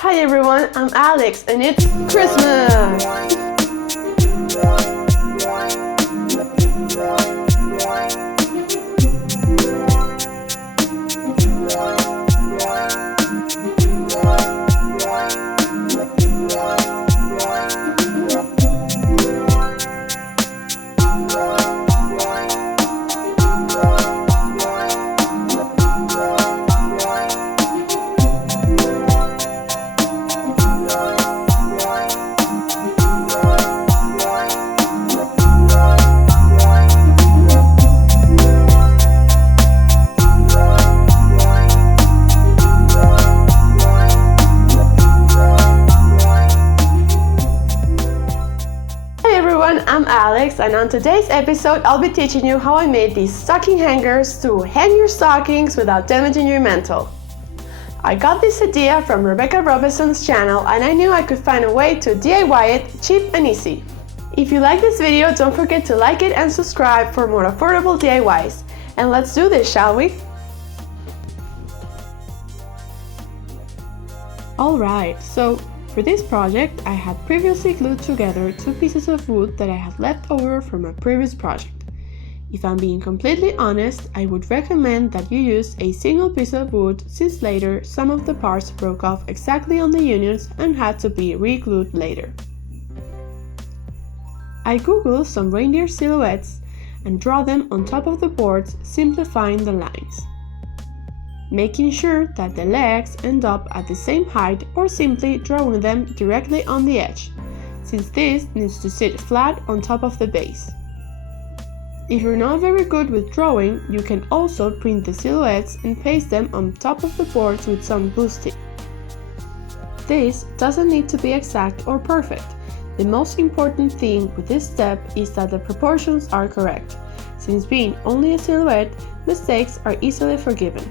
Hi everyone, I'm Alex and it's Christmas! I'm Alex, and on today's episode I'll be teaching you how I made these stocking hangers to hang your stockings without damaging your mantel. I got this idea from Rebeca Robeson's channel and I knew I could find a way to DIY it cheap and easy. If you like this video, don't forget to like it and subscribe for more affordable DIYs. And let's do this, shall we? Alright, so for this project, I had previously glued together two pieces of wood that I had left over from a previous project. If I'm being completely honest, I would recommend that you use a single piece of wood since later some of the parts broke off exactly on the unions and had to be re-glued later. I googled some reindeer silhouettes and draw them on top of the boards, simplifying the lines. Making sure that the legs end up at the same height or simply drawing them directly on the edge, since this needs to sit flat on top of the base. If you're not very good with drawing, you can also print the silhouettes and paste them on top of the boards with some glue stick. This doesn't need to be exact or perfect. The most important thing with this step is that the proportions are correct, since being only a silhouette, mistakes are easily forgiven.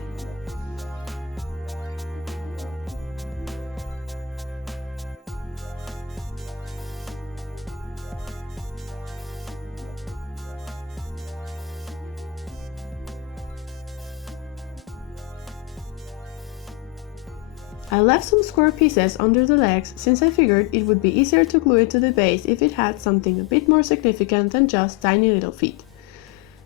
I left some square pieces under the legs since I figured it would be easier to glue it to the base if it had something a bit more significant than just tiny little feet.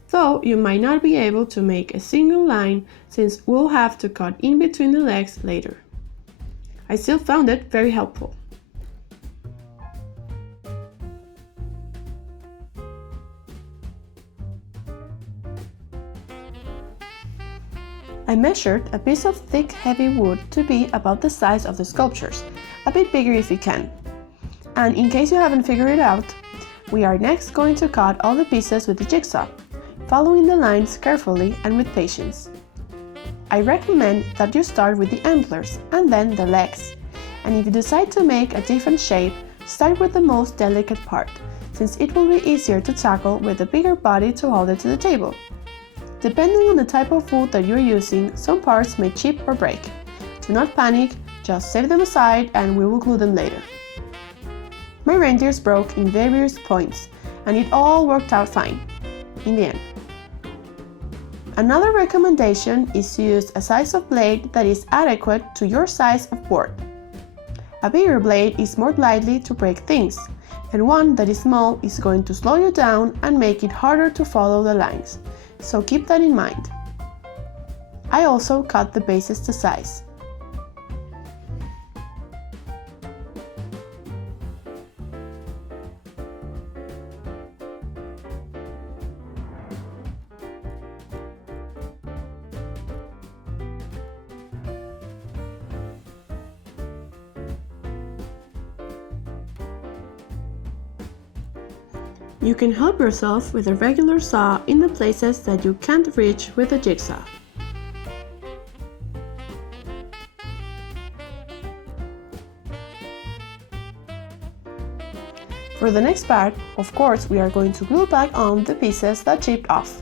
Though you might not be able to make a single line since we'll have to cut in between the legs later. I still found it very helpful. I measured a piece of thick, heavy wood to be about the size of the sculptures, a bit bigger if you can. And in case you haven't figured it out, we are next going to cut all the pieces with the jigsaw, following the lines carefully and with patience. I recommend that you start with the antlers and then the legs, and if you decide to make a different shape, start with the most delicate part, since it will be easier to tackle with a bigger body to hold it to the table. Depending on the type of wood that you're using, some parts may chip or break. Do not panic, just save them aside and we will glue them later. My reindeers broke in various points, and it all worked out fine, in the end. Another recommendation is to use a size of blade that is adequate to your size of board. A bigger blade is more likely to break things, and one that is small is going to slow you down and make it harder to follow the lines. So keep that in mind. I also cut the bases to size. You can help yourself with a regular saw in the places that you can't reach with a jigsaw. For the next part, of course, we are going to glue back on the pieces that chipped off.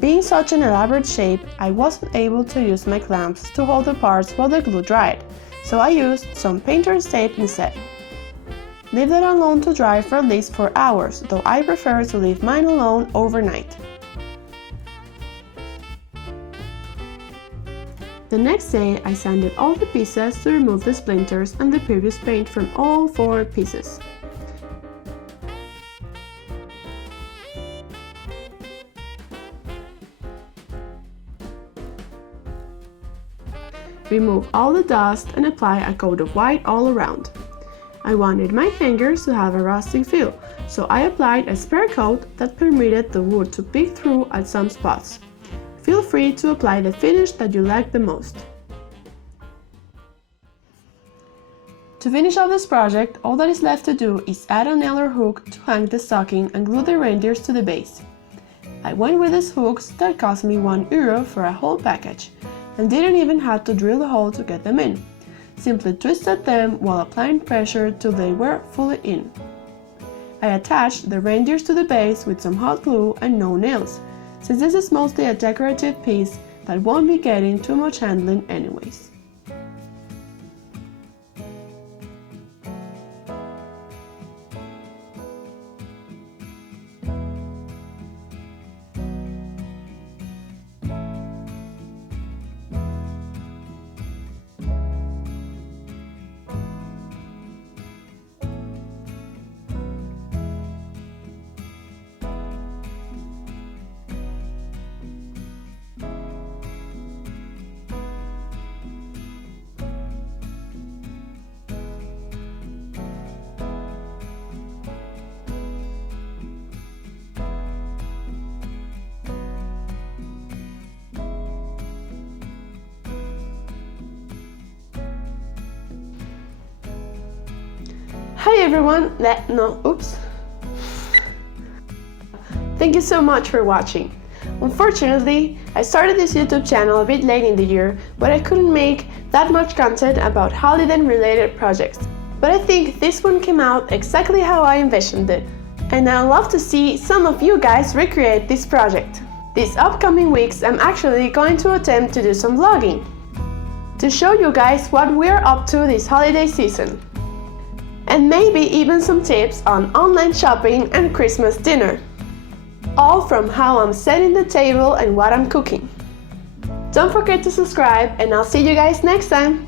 Being such an elaborate shape, I wasn't able to use my clamps to hold the parts while the glue dried, so I used some painter's tape instead. Leave that alone to dry for at least 4 hours, though I prefer to leave mine alone overnight. The next day, I sanded all the pieces to remove the splinters and the previous paint from all 4 pieces. Remove all the dust and apply a coat of white all around. I wanted my hangers to have a rustic feel, so I applied a spare coat that permitted the wood to peek through at some spots. Feel free to apply the finish that you like the most. To finish off this project, all that is left to do is add a nail or hook to hang the stocking and glue the reindeers to the base. I went with these hooks that cost me €1 for a whole package, and didn't even have to drill the hole to get them in. Simply twisted them while applying pressure till they were fully in. I attached the reindeers to the base with some hot glue and no nails, since this is mostly a decorative piece that won't be getting too much handling anyways. Hi everyone, Thank you so much for watching. Unfortunately, I started this YouTube channel a bit late in the year, but I couldn't make that much content about holiday related projects. But I think this one came out exactly how I envisioned it, and I'd love to see some of you guys recreate this project. These upcoming weeks I'm actually going to attempt to do some vlogging, to show you guys what we're up to this holiday season. And maybe even some tips on online shopping and Christmas dinner. All from how I'm setting the table and what I'm cooking. Don't forget to subscribe, and I'll see you guys next time!